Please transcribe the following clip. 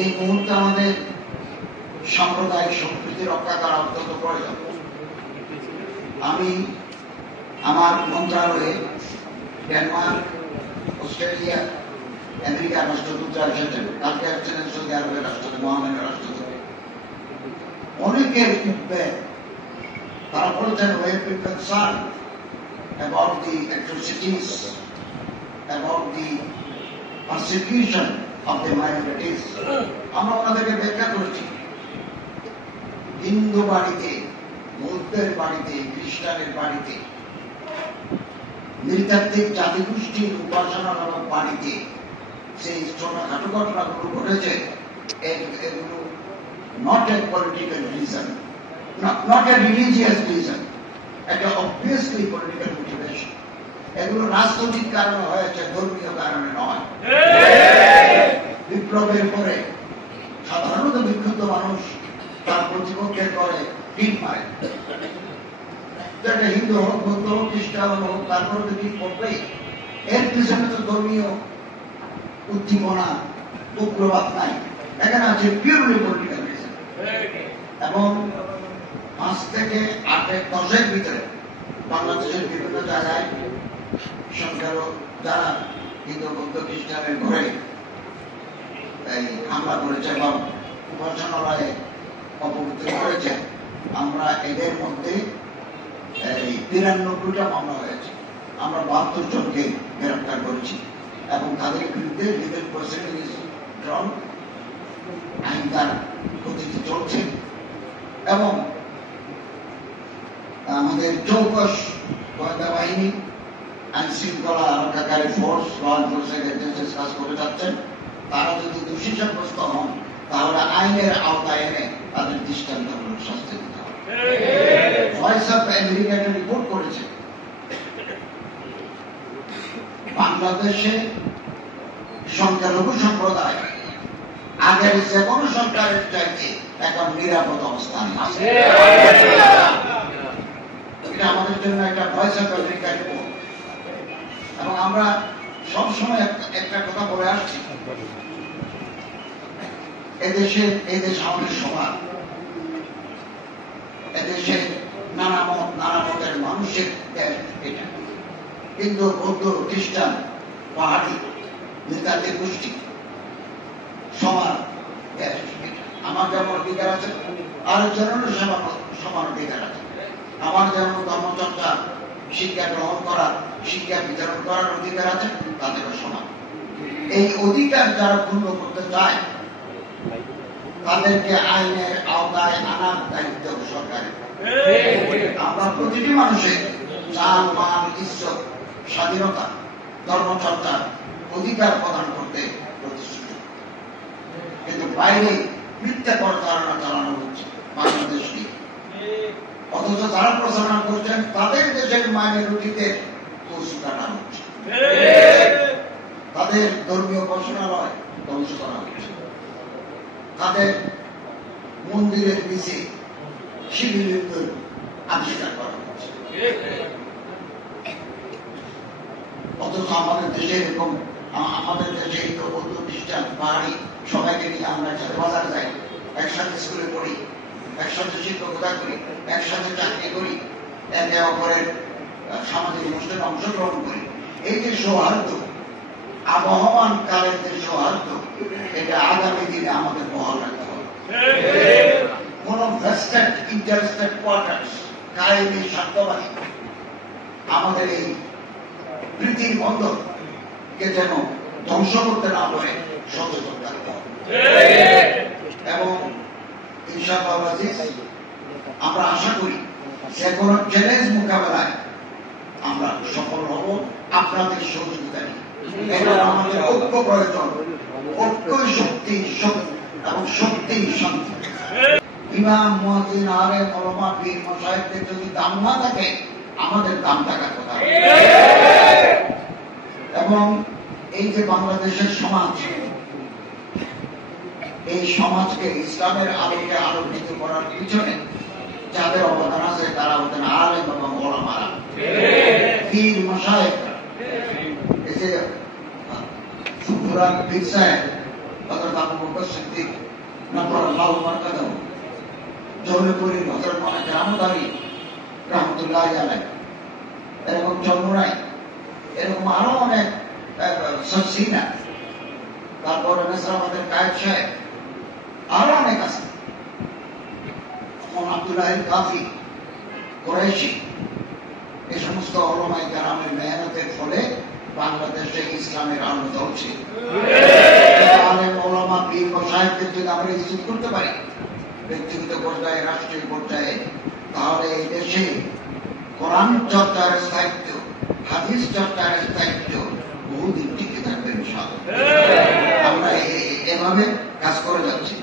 এই মুহূর্তে আমাদের সাম্প্রদায়িক সম্প্রীতি রক্ষা করা অত্যন্ত প্রয়োজন। আমি আমার মন্ত্রণালয়ে ডেনমার্ক, অস্ট্রেলিয়া, আমেরিকার রাষ্ট্রদূতরা এসেছেন, কালকে আসছেন সৌদি আরবের রাষ্ট্রদূত, মহামান্য রাষ্ট্রদূত। অনেকের উদ্বেগ, তারা বলছেন we have been concerned about the atrocities, about the persecution of the minorities. আমরা ওনাদেরকে ব্যাখ্যা করেছি, হিন্দু বাড়িতে, বৌদ্ধের বাড়িতে, খ্রিস্টানের বাড়িতে, নৃতাত্ত্বিক জাতিগোষ্ঠীর উপাসনামূলক বাড়িতে সেই ছোটখাটো ঘটনাগুলো ঘটেছে। এগুলো not a political reason, not a religious reason, একটা obviously political motivation. এগুলো রাজনৈতিক কারণে হয়েছে, ধর্মীয় কারণে নয়। বিপ্লবের পরে সাধারণত বিক্ষুব্ধ মানুষ তার প্রতিপক্ষের করে টিপ মারে, হিন্দু হোক, বৌদ্ধ হোক, খ্রিস্টান হোক, তারপরে তো টিপ করবেই। এর পিছনে তো ধর্মীয় উদ্দীপনা, উগ্রবাদ নাই, এখানে আছে পিওরলি পলিটিক্যাল রিজন। এবং 5 থেকে 8-10 ভিতরে বাংলাদেশের বিভিন্ন জায়গায় সংখ্যালঘু যারা হিন্দু, বৌদ্ধ, খ্রিস্টানের ঘরে হামলা করেছে বা উপাসনালয়ে অপবিত্র করেছে, আমরা এদের মধ্যে 93টা মামলা হয়েছে। আমরা 72 জনকে গ্রেফতার করেছি এবং তাদের বিরুদ্ধে লিগাল প্রসিডিংস ড্রন, আইন তার গতিতে চলছে। এবং আমাদের চৌকস গোয়েন্দা বাহিনী, আইন শৃঙ্খলা রক্ষাকারী ফোর্স, ল এনফোর্সমেন্ট এজেন্সিস কাজ করে যাচ্ছেন। তারা যদি দোষী সাব্যস্ত হন তাহলে আইনের আওতায় এনে তাদের দৃষ্টান্তমূলক শাস্তি দিতে হবে। ভয়েস অফ আমেরিকা একটা রিপোর্ট করেছে, বাংলাদেশে সংখ্যালঘু সম্প্রদায় আগের যে কোনো সরকারের চাইতে এখন নিরাপদ অবস্থান আছে। এটা আমাদের জন্য একটা ভয়েস অফ আমেরিকা রিপোর্ট। এবং আমরা সবসময় একটা কথা বলে আসছি, এই দেশ আমাদের সবার, এদেশে নানা মত, নানা মতের মানুষের দেশ এটা। হিন্দু, বৌদ্ধ, খ্রিস্টান, পাহাড়ি, নৃতাত্ত্বিক গোষ্ঠী সবার দেশ এটা। আমার যেমন অধিকার আছে, আরেকজনেরও সমান অধিকার আছে। আমার যেমন ধর্মচর্চা, শিক্ষা গ্রহণ করার, শিক্ষা বিতরণ করার অধিকার আছে, তাদেরও সমান। এই অধিকার যারা পূর্ণ করতে চায় তাদেরকে আইনের আওতায় আনার দায়িত্ব সরকারের। আমরা প্রতিটি মানুষের জান, মান, ইজ্জত, স্বাধীনতা, ধর্মচর্চার অধিকার প্রদান করতে প্রতিশ্রুত। কিন্তু বাইরে মিথ্যা প্রচারণা চালানো হচ্ছে বাংলাদেশকে, অথচ যারা প্রচারণা করছেন তাদের দেশের মাইনরিটিতে কৌশি কাটা হচ্ছে, তাদের ধর্মীয় উপাসনালয় ধ্বংস করা হচ্ছে, তাদের মন্দিরের নিচে শিবলিঙ্গের আবিষ্কার করা হচ্ছে। অথচ আমাদের দেশে এরকম, আমাদের দেশে হিন্দু, বৌদ্ধ, খ্রিস্টান, পাহাড়ি সবাইকে নিয়ে আমরা একসাথে বাজারে যাই, একসাথে স্কুলে পড়ি, একসাথে শিক্ষকতা করি, একসাথে চাকরি করি, একে অপরের সামাজিক অনুষ্ঠানে অংশগ্রহণ করি। এই যে সৌহার্দ্য, আবহমান কালের যে সৌহার্দ্য, এটা আগামী দিনে আমাদের বহাল রাখতে হবে। কোন ভেস্টেড ইন্টারেস্টেড কোয়ার্টার্স, কায়েমি স্বার্থবাদী আমাদের এই প্রীতির বন্ধনকে যেন ধ্বংস করতে না পারে সচেতন থাকতে হবে। এবং ইনশাআল্লাহ আমরা আশা করি যে কোনো চ্যালেঞ্জ মোকাবেলায় আমরা সফল হব আপনাদের সহযোগিতা নিয়ে। আমাদের ঐক্য প্রয়োজন, ঐক্যই শক্তি এবং শক্তি শান্তি। ইমাম, মুয়াজ্জিন, আলেম, উলামা, পীর, মাশায়েখদের যদি দাম না থাকে, আমাদের দাম থাকার কথা। এবং এই যে বাংলাদেশের সমাজ, এই সমাজকে ইসলামের আলোকে আলোকিত করার পিছনে যাদের অবদান আছে তারা হতেন আলেম এবং উলামারা, পীর, মাশায়েখরা। এই যে ফুরফুরা পীর সাহেব, আবু বকর সিদ্দিক নবরাল্লাহু মারকাদাহু, জৌনপুরীর হযরত মাওলানা রামদারি রাহমাতুল্লাহ আলাইহি, এরকম জন্মরাই, এরকম আরো অনেক সফসিনা, তারপরে নেসরাবাদের কায়েদ সাহেব, আরো অনেক আছে, আব্দুল্লাহ কাফি, কুরাইশি, এই সমস্ত ওলামায়ে কেরামের মেহনতের ফলে বাংলাদেশে ইসলামের আলো জ্বলছে। আলেম ওলামা পীর মাশায়েখদের যদি আমরা ইজ্জত করতে পারি ব্যক্তিগত পর্যায়ে, রাষ্ট্রীয় পর্যায়ে, তাহলে এই দেশে কোরআন চর্চার স্থায়িত্ব, হাদিস চর্চার স্থায়িত্ব বহুদিন টিকে থাকবে ইনশাআল্লাহ। আমরা এভাবে কাজ করে যাচ্ছি।